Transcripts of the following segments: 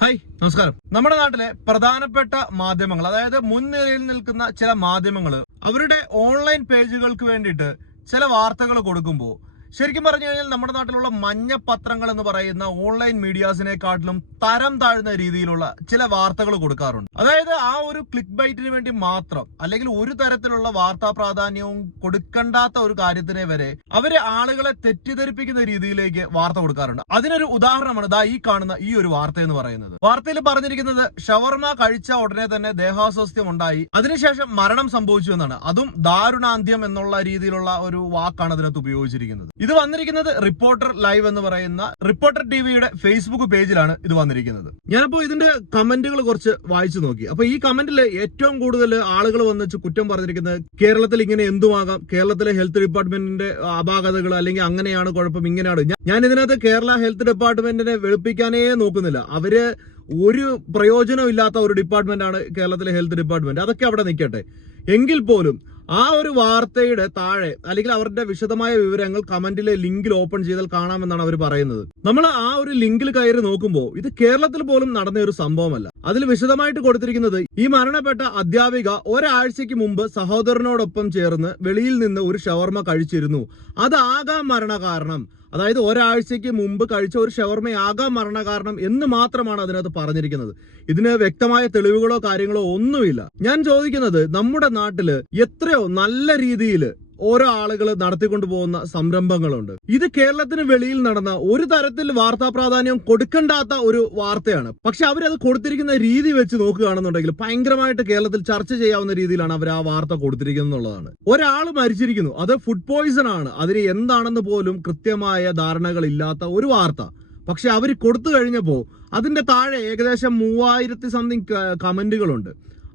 Hi നമസ്കാരം. നമ്മുടെ നാട്ടിലെ പ്രധാനപ്പെട്ട മാധ്യമങ്ങൾ അതായത് മുൻനിരയിൽ നിൽക്കുന്ന ചില മാധ്യമങ്ങൾ അവരുടെ ഓൺലൈൻ പേജുകൾക്ക് വേണ്ടിയിട്ട് ചില വാർത്തകൾ കൊടുക്കുമ്പോൾ ശരിക്കും പറഞ്ഞു കഴിഞ്ഞാൽ നമ്മുടെ നാട്ടിലുള്ള മഞ്ഞ പത്രങ്ങൾ എന്ന് പറയുന്ന ഓൺലൈൻ മീഡിയാസിനെക്കാട്ടിലും തരം താഴ്ന്ന രീതിയിലുള്ള ചില വാർത്തകൾ കൊടുക്കാറുണ്ട്. അതായത് ആ ഒരു ക്ലിക്ക് ബൈറ്റിന് വേണ്ടി മാത്രം അല്ലെങ്കിൽ ഒരു തരത്തിലുള്ള വാർത്താ പ്രാധാന്യവും കൊടുക്കണ്ടാത്ത ഒരു കാര്യത്തിനെ വരെ അവർ ആളുകളെ തെറ്റിദ്ധരിപ്പിക്കുന്ന രീതിയിലേക്ക് വാർത്ത കൊടുക്കാറുണ്ട്. അതിനൊരു ഉദാഹരണമാണ് ദാ ഈ കാണുന്ന ഈ ഒരു വാർത്ത എന്ന് പറയുന്നത്. വാർത്തയിൽ പറഞ്ഞിരിക്കുന്നത് ഷവർമ കഴിച്ച ഉടനെ തന്നെ ദേഹാസ്വാസ്ഥ്യം ഉണ്ടായി. അതിനുശേഷം മരണം സംഭവിച്ചു എന്നാണ്. അതും ദാരുണാന്ത്യം എന്നുള്ള രീതിയിലുള്ള ഒരു വാക്കാണ് അതിനകത്ത് ഉപയോഗിച്ചിരിക്കുന്നത്. ഇത് വന്നിരിക്കുന്നത് റിപ്പോർട്ടർ ലൈവ് എന്ന് പറയുന്ന റിപ്പോർട്ടർ ടിവിയുടെ ഫേസ്ബുക്ക് പേജിലാണ് ഇത് വന്നിരിക്കുന്നത്. ഞാനിപ്പോ ഇതിന്റെ കമന്റുകൾ കുറച്ച് വായിച്ചു നോക്കി. അപ്പൊ ഈ കമന്റിൽ ഏറ്റവും കൂടുതൽ ആളുകൾ വന്നിച്ച് കുറ്റം പറഞ്ഞിരിക്കുന്നത് കേരളത്തിൽ ഇങ്ങനെ എന്തുമാകാം? കേരളത്തിലെ ഹെൽത്ത് ഡിപ്പാർട്ട്മെന്റിന്റെ അപാകതകൾ അല്ലെങ്കിൽ അങ്ങനെയാണ് കുഴപ്പം ഇങ്ങനെയാണ്. ഞാൻ- ഇതിനകത്ത് കേരള ഹെൽത്ത് ഡിപ്പാർട്ട്മെന്റിനെ വെളുപ്പിക്കാനേ നോക്കുന്നില്ല. അവർ ഒരു പ്രയോജനം ഇല്ലാത്ത ഒരു ഡിപ്പാർട്ട്മെന്റ് ആണ് കേരളത്തിലെ ഹെൽത്ത് ഡിപ്പാർട്ട്മെന്റ്. അതൊക്കെ അവിടെ നിൽക്കട്ടെ. എങ്കിൽ പോലും ആ ഒരു വാർത്തയുടെ താഴെ അല്ലെങ്കിൽ അവരുടെ വിശദമായ വിവരങ്ങൾ കമന്റിലെ ലിങ്കിൽ ഓപ്പൺ ചെയ്താൽ കാണാമെന്നാണ് അവർ പറയുന്നത്. നമ്മൾ ആ ഒരു ലിങ്കിൽ കയറി നോക്കുമ്പോൾ ഇത് കേരളത്തിൽ പോലും നടന്ന ഒരു സംഭവമല്ല. അതിൽ വിശദമായിട്ട് കൊടുത്തിരിക്കുന്നത് ഈ മരണപ്പെട്ട അധ്യാപിക ഒരാഴ്ചയ്ക്ക് മുമ്പ് സഹോദരനോടൊപ്പം ചേർന്ന് വെളിയിൽ നിന്ന് ഒരു ഷവർമ കഴിച്ചിരുന്നു. അതാകാം മരണ കാരണം അതായത് ഒരാഴ്ചയ്ക്ക് മുമ്പ് കഴിച്ച ഒരു ഷവർമയാകാം മരണകാരണം എന്ന് മാത്രമാണ് അതിനകത്ത് പറഞ്ഞിരിക്കുന്നത്. ഇതിന് വ്യക്തമായ തെളിവുകളോ കാര്യങ്ങളോ ഒന്നുമില്ല. ഞാൻ ചോദിക്കുന്നത് നമ്മുടെ നാട്ടിൽ എത്രയോ നല്ല രീതിയിൽ ഓരോ ആളുകൾ നടത്തിക്കൊണ്ടു പോകുന്ന സംരംഭങ്ങളുണ്ട്. ഇത് കേരളത്തിന് വെളിയിൽ നടന്ന ഒരു തരത്തിൽ വാർത്താ പ്രാധാന്യം കൊടുക്കണ്ടാത്ത ഒരു വാർത്തയാണ്. പക്ഷെ അവരത് കൊടുത്തിരിക്കുന്ന രീതി വെച്ച് നോക്കുകയാണെന്നുണ്ടെങ്കിൽ ഭയങ്കരമായിട്ട് കേരളത്തിൽ ചർച്ച ചെയ്യാവുന്ന രീതിയിലാണ് അവർ ആ വാർത്ത കൊടുത്തിരിക്കുന്നത് എന്നുള്ളതാണ്. ഒരാൾ മരിച്ചിരിക്കുന്നു. അത് ഫുഡ് പോയിസൺ ആണ്. അതിന് എന്താണെന്ന് പോലും കൃത്യമായ ധാരണകൾ ഇല്ലാത്ത ഒരു വാർത്ത. പക്ഷെ അവർ കൊടുത്തു കഴിഞ്ഞപ്പോൾ അതിന്റെ താഴെ ഏകദേശം മൂവായിരത്തി സംതിങ് കമന്റുകളുണ്ട്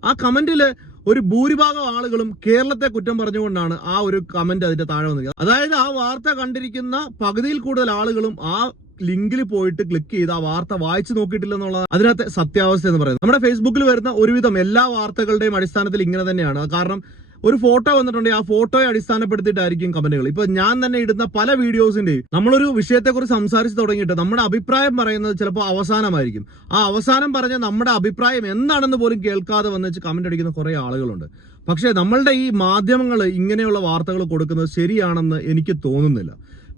ആ കമന്റിൽ ഒരു ഭൂരിഭാഗം ആളുകളും കേരളത്തെ കുറ്റം പറഞ്ഞുകൊണ്ടാണ് ആ ഒരു കമന്റ് അതിന്റെ താഴെ വന്നിരിക്കുന്നത്. അതായത് ആ വാർത്ത കണ്ടിരിക്കുന്ന പകുതിയിൽ കൂടുതൽ ആളുകളും ആ ലിങ്കിൽ പോയിട്ട് ക്ലിക്ക് ചെയ്ത് ആ വാർത്ത വായിച്ചു നോക്കിയിട്ടില്ല എന്നുള്ളത് അതിനകത്തെ സത്യാവസ്ഥ എന്ന് പറയുന്നത്. നമ്മുടെ ഫേസ്ബുക്കിൽ വരുന്ന ഒരുവിധം എല്ലാ വാർത്തകളുടെയും അടിസ്ഥാനത്തിൽ ഇങ്ങനെ തന്നെയാണ്. കാരണം ഒരു ഫോട്ടോ വന്നിട്ടുണ്ടെങ്കിൽ ആ ഫോട്ടോയെ അടിസ്ഥാനപ്പെടുത്തിയിട്ടായിരിക്കും കമന്റുകൾ. ഇപ്പൊ ഞാൻ തന്നെ ഇടുന്ന പല വീഡിയോസിന്റെയും നമ്മളൊരു വിഷയത്തെക്കുറിച്ച് സംസാരിച്ചു തുടങ്ങിയിട്ട് നമ്മുടെ അഭിപ്രായം പറയുന്നത് ചിലപ്പോൾ അവസാനമായിരിക്കും. ആ അവസാനം പറഞ്ഞ നമ്മുടെ അഭിപ്രായം എന്താണെന്ന് പോലും കേൾക്കാതെ വന്നിച്ച് കമന്റ് അടിക്കുന്ന കുറെ ആളുകളുണ്ട്. പക്ഷേ നമ്മളുടെ ഈ മാധ്യമങ്ങൾ ഇങ്ങനെയുള്ള വാർത്തകൾ കൊടുക്കുന്നത് ശരിയാണെന്ന് എനിക്ക് തോന്നുന്നില്ല.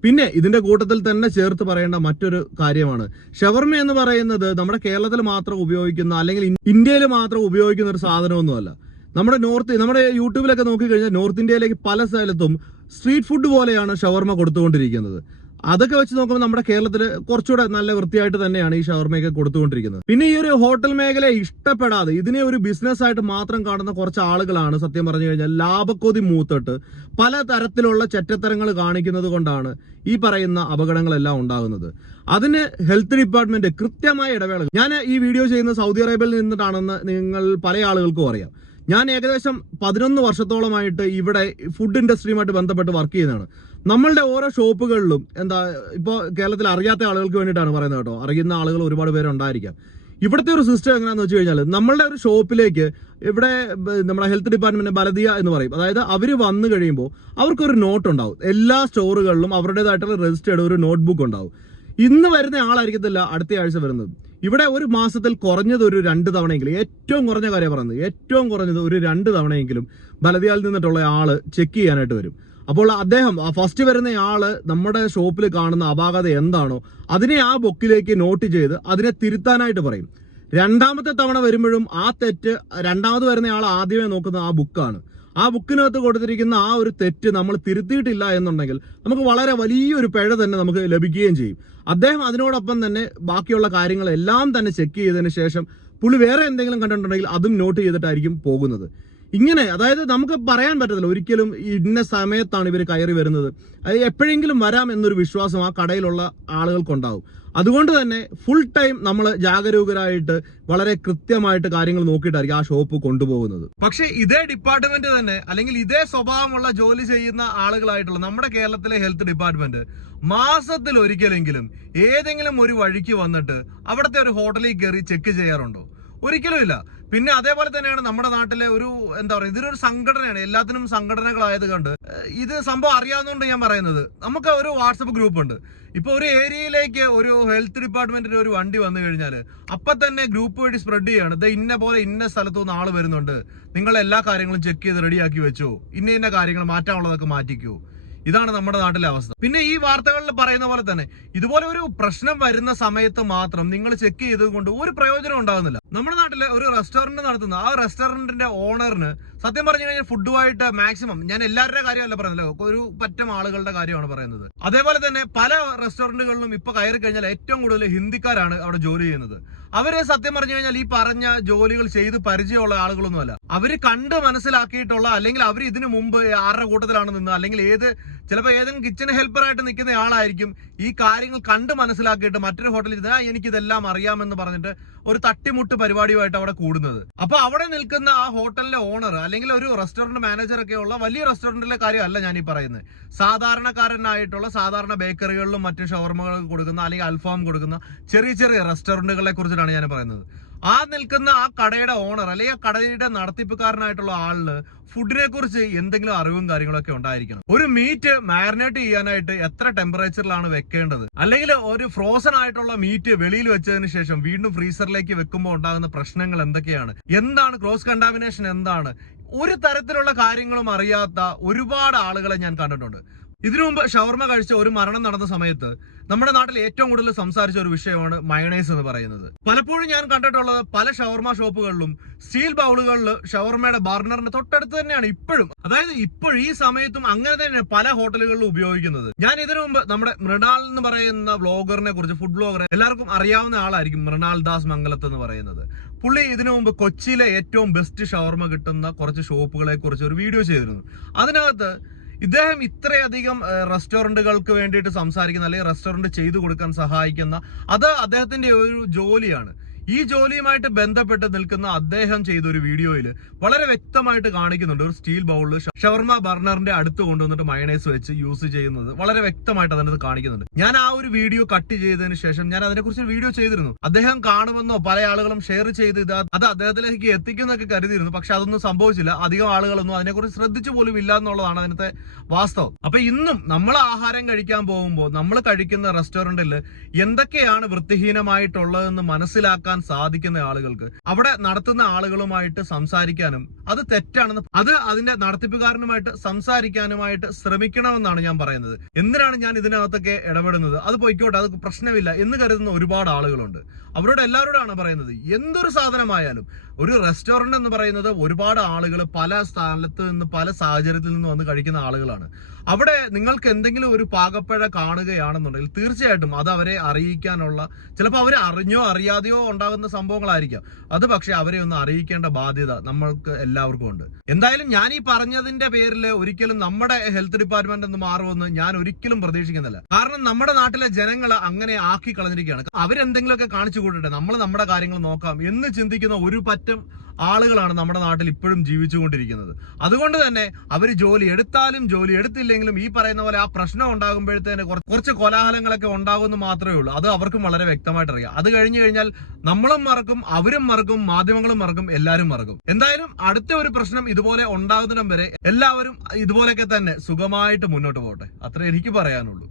പിന്നെ ഇതിന്റെ കൂട്ടത്തിൽ തന്നെ ചേർത്ത് പറയേണ്ട മറ്റൊരു കാര്യമാണ്. ഷവർമ എന്ന് പറയുന്നത് നമ്മുടെ കേരളത്തിൽ മാത്രം ഉപയോഗിക്കുന്ന അല്ലെങ്കിൽ ഇന്ത്യയിൽ മാത്രം ഉപയോഗിക്കുന്ന ഒരു സാധനമൊന്നുമല്ല. നമ്മുടെ നോർത്ത് നമ്മുടെ യൂട്യൂബിലൊക്കെ നോക്കിക്കഴിഞ്ഞാൽ നോർത്ത് ഇന്ത്യയിലേക്ക് പല സ്ഥലത്തും സ്ട്രീറ്റ് ഫുഡ് പോലെയാണ് ഷവർമ കൊടുത്തുകൊണ്ടിരിക്കുന്നത്. അതൊക്കെ വെച്ച് നോക്കുമ്പോൾ നമ്മുടെ കേരളത്തിൽ കുറച്ചുകൂടെ നല്ല വൃത്തിയായിട്ട് തന്നെയാണ് ഈ ഷവർമയൊക്കെ കൊടുത്തുകൊണ്ടിരിക്കുന്നത്. പിന്നെ ഈ ഒരു ഹോട്ടൽ മേഖലയെ ഇഷ്ടപ്പെടാതെ ഇതിനെ ഒരു ബിസിനസ് ആയിട്ട് മാത്രം കാണുന്ന കുറച്ച് ആളുകളാണ് സത്യം പറഞ്ഞു കഴിഞ്ഞാൽ ലാഭക്കൊതി മൂത്തിട്ട് പല തരത്തിലുള്ള ചെറ്റത്തരങ്ങൾ കാണിക്കുന്നത് കൊണ്ടാണ് ഈ പറയുന്ന അപകടങ്ങളെല്ലാം ഉണ്ടാകുന്നത്. അതിന് ഹെൽത്ത് ഡിപ്പാർട്ട്മെന്റ് കൃത്യമായ ഇടവേള ഞാൻ ഈ വീഡിയോ ചെയ്യുന്ന സൗദി അറേബ്യയിൽ നിന്നിട്ടാണെന്ന് നിങ്ങൾ പല ആളുകൾക്കും അറിയാം. ഞാൻ ഏകദേശം പതിനൊന്ന് വർഷത്തോളമായിട്ട് ഇവിടെ ഫുഡ് ഇൻഡസ്ട്രിയുമായിട്ട് ബന്ധപ്പെട്ട് വർക്ക് ചെയ്യുന്നതാണ്. നമ്മളുടെ ഓരോ ഷോപ്പുകളിലും എന്താ ഇപ്പോൾ കേരളത്തിൽ അറിയാത്ത ആളുകൾക്ക് വേണ്ടിയിട്ടാണ് പറയുന്നത് കേട്ടോ. അറിയുന്ന ആളുകൾ ഒരുപാട് പേര് ഉണ്ടായിരിക്കാം. ഇവിടുത്തെ ഒരു സിസ്റ്റം എങ്ങനെയാണെന്ന് വെച്ച് കഴിഞ്ഞാൽ നമ്മളുടെ ഒരു ഷോപ്പിലേക്ക് ഇവിടെ നമ്മുടെ ഹെൽത്ത് ഡിപ്പാർട്ട്മെന്റ് ബലദിയ എന്ന് പറയും. അതായത് അവർ വന്നു കഴിയുമ്പോൾ അവർക്കൊരു നോട്ട് ഉണ്ടാവും. എല്ലാ സ്റ്റോറുകളിലും അവരുടേതായിട്ടുള്ള രജിസ്റ്റേർഡ് ഒരു നോട്ട്ബുക്ക് ഉണ്ടാവും. ഇന്ന് വരുന്ന ആളായിരിക്കത്തില്ല അടുത്ത ആഴ്ച വരുന്നത്. ഇവിടെ ഒരു മാസത്തിൽ കുറഞ്ഞത് ഒരു രണ്ട് തവണയെങ്കിലും ഏറ്റവും കുറഞ്ഞ കാര്യം പറയുന്നത് ഏറ്റവും കുറഞ്ഞത് ഒരു രണ്ട് തവണയെങ്കിലും ബലതിയാൽ നിന്നിട്ടുള്ള ആൾ ചെക്ക് ചെയ്യാനായിട്ട് വരും. അപ്പോൾ അദ്ദേഹം ഫസ്റ്റ് വരുന്ന ആൾ നമ്മുടെ ഷോപ്പിൽ കാണുന്ന അപാകത എന്താണോ അതിനെ ആ ബുക്കിലേക്ക് നോട്ട് ചെയ്ത് അതിനെ തിരുത്താനായിട്ട് പറയും. രണ്ടാമത്തെ തവണ വരുമ്പോഴും ആ തെറ്റ് രണ്ടാമത് വരുന്ന ആൾ ആദ്യമേ നോക്കുന്ന ആ ബുക്കാണ് ആ ബുക്കിനകത്ത് കൊടുത്തിരിക്കുന്ന ആ ഒരു തെറ്റ് നമ്മൾ തിരുത്തിയിട്ടില്ല എന്നുണ്ടെങ്കിൽ നമുക്ക് വളരെ വലിയൊരു പിഴ തന്നെ നമുക്ക് ലഭിക്കുകയും ചെയ്യും. അദ്ദേഹം അതിനോടൊപ്പം തന്നെ ബാക്കിയുള്ള കാര്യങ്ങളെല്ലാം തന്നെ ചെക്ക് ചെയ്തതിന് ശേഷം പുള്ളി വേറെ എന്തെങ്കിലും കണ്ടിട്ടുണ്ടെങ്കിൽ അതും നോട്ട് ചെയ്തിട്ടായിരിക്കും പോകുന്നത്. ഇങ്ങനെ അതായത് നമുക്ക് പറയാൻ പറ്റത്തില്ല. ഒരിക്കലും ഇന്ന സമയത്താണ് ഇവർ കയറി വരുന്നത്. അത് എപ്പോഴെങ്കിലും വരാം എന്നൊരു വിശ്വാസം ആ കടയിലുള്ള ആളുകൾക്കുണ്ടാവും. അതുകൊണ്ട് തന്നെ ഫുൾ ടൈം നമ്മൾ ജാഗരൂകരായിട്ട് വളരെ കൃത്യമായിട്ട് കാര്യങ്ങൾ നോക്കിയിട്ടായിരിക്കും ആ ഷോപ്പ് കൊണ്ടുപോകുന്നത്. പക്ഷേ ഇതേ ഡിപ്പാർട്ട്മെന്റ് തന്നെ അല്ലെങ്കിൽ ഇതേ സ്വഭാവമുള്ള ജോലി ചെയ്യുന്ന ആളുകളായിട്ടുള്ള നമ്മുടെ കേരളത്തിലെ ഹെൽത്ത് ഡിപ്പാർട്ട്മെന്റ് മാസത്തിൽ ഒരിക്കലെങ്കിലും ഏതെങ്കിലും ഒരു വഴിക്ക് വന്നിട്ട് അവിടുത്തെ ഒരു ഹോട്ടലിൽ കയറി ചെക്ക് ചെയ്യാറുണ്ടോ? ഒരിക്കലും ഇല്ല. പിന്നെ അതേപോലെ തന്നെയാണ് നമ്മുടെ നാട്ടിലെ ഒരു എന്താ പറയുക ഇതൊരു സംഘടനയാണ്. എല്ലാത്തിനും സംഘടനകളായത് കൊണ്ട് ഇത് സംഭവം അറിയാവുന്നതുകൊണ്ട് ഞാൻ പറയുന്നത്. നമുക്ക് ഒരു വാട്സപ്പ് ഗ്രൂപ്പ് ഉണ്ട് ഇപ്പൊ ഒരു ഏരിയയിലേക്ക് ഒരു ഹെൽത്ത് ഡിപ്പാർട്ട്മെന്റിന്റെ ഒരു വണ്ടി വന്നു കഴിഞ്ഞാൽ അപ്പൊ തന്നെ ഗ്രൂപ്പ് വഴി സ്പ്രെഡ് ചെയ്യാണ്. ഇത് ഇന്ന പോലെ ഇന്ന സ്ഥലത്തു നിന്ന് ആൾ വരുന്നുണ്ട്. നിങ്ങൾ എല്ലാ കാര്യങ്ങളും ചെക്ക് ചെയ്ത് റെഡിയാക്കി വെച്ചോ. ഇന്ന ഇന്ന കാര്യങ്ങൾ മാറ്റാനുള്ളതൊക്കെ മാറ്റിക്കോ. ഇതാണ് നമ്മുടെ നാട്ടിലെ അവസ്ഥ. പിന്നെ ഈ വാർത്തകളിൽ പറയുന്ന പോലെ തന്നെ ഇതുപോലെ ഒരു പ്രശ്നം വരുന്ന സമയത്ത് മാത്രം നിങ്ങൾ ചെക്ക് ചെയ്തത് കൊണ്ട് ഒരു പ്രയോജനം ഉണ്ടാകുന്നില്ല. നമ്മുടെ നാട്ടിലെ ഒരു റെസ്റ്റോറന്റ് നടത്തുന്ന. ആ റെസ്റ്റോറന്റിന്റെ ഓണറിന് സത്യം പറഞ്ഞു കഴിഞ്ഞാൽ ഫുഡുമായിട്ട് മാക്സിമം ഞാൻ എല്ലാവരുടെ കാര്യമല്ല പറയുന്നത് ഒരു പറ്റം ആളുകളുടെ കാര്യമാണ് പറയുന്നത്. അതേപോലെ തന്നെ പല റെസ്റ്റോറന്റുകളിലും ഇപ്പൊ കയറി കഴിഞ്ഞാൽ ഏറ്റവും കൂടുതൽ ഹിന്ദിക്കാരാണ് അവിടെ ജോലി ചെയ്യുന്നത്. അവർ സത്യം പറഞ്ഞു കഴിഞ്ഞാൽ ഈ പറഞ്ഞ ജോലികൾ ചെയ്ത് പരിചയമുള്ള ആളുകളൊന്നുമല്ല. അവർ കണ്ട് മനസ്സിലാക്കിയിട്ടുള്ള അല്ലെങ്കിൽ അവർ ഇതിനു മുമ്പ് ആരുടെ കൂട്ടത്തിലാണ് നിന്ന് അല്ലെങ്കിൽ ഏത് ചിലപ്പോൾ ഏതെങ്കിലും കിച്ചൺ ഹെൽപ്പറായിട്ട് നിൽക്കുന്ന ആളായിരിക്കും ഈ കാര്യങ്ങൾ കണ്ട് മനസ്സിലാക്കിയിട്ട് മറ്റൊരു ഹോട്ടലിൽ ആ എനിക്കിതെല്ലാം അറിയാമെന്ന് പറഞ്ഞിട്ട് ഒരു തട്ടിമുട്ട് പരിപാടിയുമായിട്ട് അവിടെ കൂടുന്നത്. അപ്പൊ അവിടെ നിൽക്കുന്ന ആ ഹോട്ടലിലെ ഓണർ അല്ലെങ്കിൽ ഒരു റെസ്റ്റോറന്റ് മാനേജർ ഒക്കെ ഉള്ള വലിയ റെസ്റ്റോറന്റിലെ കാര്യമല്ല ഞാൻ ഈ പറയുന്നത് സാധാരണക്കാരനായിട്ടുള്ള സാധാരണ ബേക്കറികളിലും മറ്റു ഷവർമകൾ കൊടുക്കുന്ന അല്ലെങ്കിൽ അൽഫാം കൊടുക്കുന്ന ചെറിയ ചെറിയ റെസ്റ്റോറന്റുകളെ കുറിച്ചിട്ടാണ് ഞാൻ പറയുന്നത്. ആ നിൽക്കുന്ന ആ കടയുടെ ഓണർ അല്ലെങ്കിൽ ആ കടയുടെ നടത്തിപ്പുകാരനായിട്ടുള്ള ആളിന് ഫുഡിനെ കുറിച്ച് എന്തെങ്കിലും അറിവും കാര്യങ്ങളൊക്കെ ഉണ്ടായിരിക്കണം. ഒരു മീറ്റ് മാരിനേറ്റ് ചെയ്യാനായിട്ട് എത്ര ടെമ്പറേച്ചറിലാണ് വെക്കേണ്ടത്? അല്ലെങ്കിൽ ഒരു ഫ്രോസൺ ആയിട്ടുള്ള മീറ്റ് വെളിയിൽ വെച്ചതിന് ശേഷം വീണ്ടും ഫ്രീസറിലേക്ക് വെക്കുമ്പോൾ ഉണ്ടാകുന്ന പ്രശ്നങ്ങൾ എന്തൊക്കെയാണ്? എന്താണ് ക്രോസ് കണ്ടാമിനേഷൻ എന്താണ്? ഒരു തരത്തിലുള്ള കാര്യങ്ങളും അറിയാത്ത ഒരുപാട് ആളുകളെ ഞാൻ കണ്ടിട്ടുണ്ട്. ഇതിനു മുമ്പ് ഷവർമ കഴിച്ച ഒരു മരണം നടന്ന സമയത്ത് നമ്മുടെ നാട്ടിൽ ഏറ്റവും കൂടുതൽ സംസാരിച്ച ഒരു വിഷയമാണ് മയണൈസ് എന്ന് പറയുന്നത്. പലപ്പോഴും ഞാൻ കണ്ടിട്ടുള്ളത് പല ഷവർമ ഷോപ്പുകളിലും സ്റ്റീൽ ബൗളുകളിൽ ഷവർമയുടെ ബർണറിന്റെ തൊട്ടടുത്ത് തന്നെയാണ് ഇപ്പോഴും. അതായത് ഇപ്പോഴും ഈ സമയത്തും അങ്ങനെ തന്നെയാണ് പല ഹോട്ടലുകളിലും ഉപയോഗിക്കുന്നത്. ഞാൻ ഇതിനു മുമ്പ് നമ്മുടെ മൃണാൾ എന്ന് പറയുന്ന വ്ളോഗറിനെ കുറിച്ച് ഫുഡ് വ്ളോഗറെ എല്ലാവർക്കും അറിയാവുന്ന ആളായിരിക്കും മൃണാൾ ദാസ് മംഗലത്ത് എന്ന് പറയുന്നത്. പുള്ളി ഇതിനു മുമ്പ് കൊച്ചിയിലെ ഏറ്റവും ബെസ്റ്റ് ഷവർമ കിട്ടുന്ന കുറച്ച് ഷോപ്പുകളെ കുറിച്ച് ഒരു വീഡിയോ ചെയ്തിരുന്നു. അതിനകത്ത് ഇദ്ദേഹം ഇത്രയധികം റെസ്റ്റോറന്റുകൾക്ക് വേണ്ടിയിട്ട് സംസാരിക്കുന്ന അല്ലെങ്കിൽ റെസ്റ്റോറന്റ് ചെയ്തു കൊടുക്കാൻ സഹായിക്കുന്ന അത് അദ്ദേഹത്തിന്റെ ഒരു ജോലിയാണ്. ഈ ജോലിയുമായിട്ട് ബന്ധപ്പെട്ട് നിൽക്കുന്ന അദ്ദേഹം ചെയ്ത ഒരു വീഡിയോയിൽ വളരെ വ്യക്തമായിട്ട് കാണിക്കുന്നുണ്ട്. ഒരു സ്റ്റീൽ ബൗളിൽ ഷവർമ ബർണറിന്റെ അടുത്ത് കൊണ്ടുവന്നിട്ട് മയണൈസ് വെച്ച് യൂസ് ചെയ്യുന്നത്. വളരെ വ്യക്തമായിട്ട് അതിനകത്ത് കാണിക്കുന്നുണ്ട്. ഞാൻ ആ ഒരു വീഡിയോ കട്ട് ചെയ്തതിന് ശേഷം ഞാൻ അതിനെക്കുറിച്ച് വീഡിയോ ചെയ്തിരുന്നു. അദ്ദേഹം കാണുമെന്നോ പല ആളുകളും ഷെയർ ചെയ്ത് ഇത് അത് അദ്ദേഹത്തിലേക്ക് എത്തിക്കുന്നൊക്കെ കരുതിയിരുന്നു. പക്ഷെ അതൊന്നും സംഭവിച്ചില്ല. അധികം ആളുകളൊന്നും അതിനെക്കുറിച്ച് ശ്രദ്ധിച്ചു പോലും ഇല്ല എന്നുള്ളതാണ് അതിനത്തെ വാസ്തവം. അപ്പൊ ഇന്നും നമ്മൾ ആഹാരം കഴിക്കാൻ പോകുമ്പോൾ നമ്മൾ കഴിക്കുന്ന റെസ്റ്റോറന്റിൽ എന്തൊക്കെയാണ് വൃത്തിഹീനമായിട്ടുള്ളതെന്ന് മനസ്സിലാക്കാൻ സാധിക്കുന്ന ആളുകൾക്ക് അവിടെ നടത്തുന്ന ആളുകളുമായിട്ട് സംസാരിക്കാനും അത് തെറ്റാണെന്ന് അത് അതിന്റെ നടത്തിപ്പുകാരനുമായിട്ട് സംസാരിക്കാനുമായിട്ട് ശ്രമിക്കണമെന്നാണ് ഞാൻ പറയുന്നത്. എന്തിനാണ് ഞാൻ ഇതിനകത്തൊക്കെ ഇടപെടുന്നത്? അത് പോയിക്കോട്ടെ അത് പ്രശ്നമില്ല എന്ന് കരുതുന്ന ഒരുപാട് ആളുകളുണ്ട്. അവരോട് എല്ലാവരോടാണ് പറയുന്നത് എന്തൊരു സാധനമായാലും. ഒരു റെസ്റ്റോറന്റ് എന്ന് പറയുന്നത് ഒരുപാട് ആളുകൾ പല സ്ഥലത്ത് നിന്ന് പല സാഹചര്യത്തിൽ നിന്ന് വന്ന് കഴിക്കുന്ന ആളുകളാണ്. അവിടെ നിങ്ങൾക്ക് എന്തെങ്കിലും ഒരു പാകപ്പഴ കാണുകയാണെന്നുണ്ടെങ്കിൽ തീർച്ചയായിട്ടും അത് അവരെ അറിയിക്കാനുള്ള ചിലപ്പോൾ അവരെ അറിഞ്ഞോ അറിയാതെയോ ഉണ്ടാകുന്ന സംഭവങ്ങളായിരിക്കാം. അത് പക്ഷെ അവരെ ഒന്ന് അറിയിക്കേണ്ട ബാധ്യത നമ്മൾക്ക് എല്ലാവർക്കും ഉണ്ട്. എന്തായാലും ഞാൻ ഈ പറഞ്ഞതിന്റെ പേരിൽ ഒരിക്കലും നമ്മുടെ ഹെൽത്ത് ഡിപ്പാർട്ട്മെന്റ് ഒന്ന് മാറുമെന്ന് ഞാൻ ഒരിക്കലും പ്രതീക്ഷിക്കുന്നില്ല. കാരണം നമ്മുടെ നാട്ടിലെ ജനങ്ങൾ അങ്ങനെ ആക്കി കളഞ്ഞിരിക്കുകയാണ്. അവരെന്തെങ്കിലുമൊക്കെ കാണിച്ചു കൂട്ടട്ടെ നമ്മൾ നമ്മുടെ കാര്യങ്ങൾ നോക്കാം എന്ന് ചിന്തിക്കുന്ന ഒരു പറ്റം ആളുകളാണ് നമ്മുടെ നാട്ടിൽ ഇപ്പോഴും ജീവിച്ചുകൊണ്ടിരിക്കുന്നത്. അതുകൊണ്ട് തന്നെ അവർ ജോലി എടുത്താലും ജോലി എടുത്തില്ലെങ്കിലും ഈ പറയുന്ന പോലെ ആ പ്രശ്നം ഉണ്ടാകുമ്പോഴത്തേന് കുറച്ച് കോലാഹലങ്ങളൊക്കെ ഉണ്ടാകുമെന്ന് മാത്രമേ ഉള്ളൂ. അത് അവർക്കും വളരെ വ്യക്തമായിട്ട് അറിയാം അത് കഴിഞ്ഞു കഴിഞ്ഞാൽ നമ്മളും മറക്കും അവരും മറക്കും മാധ്യമങ്ങളും മറക്കും എല്ലാവരും മറക്കും. എന്തായാലും അടുത്ത ഒരു പ്രശ്നം ഇതുപോലെ ഉണ്ടാകുന്നിടം വരെ എല്ലാവരും ഇതുപോലെയൊക്കെ തന്നെ സുഖമായിട്ട് മുന്നോട്ട് പോകട്ടെ. അത്ര എനിക്ക് പറയാനുള്ളൂ.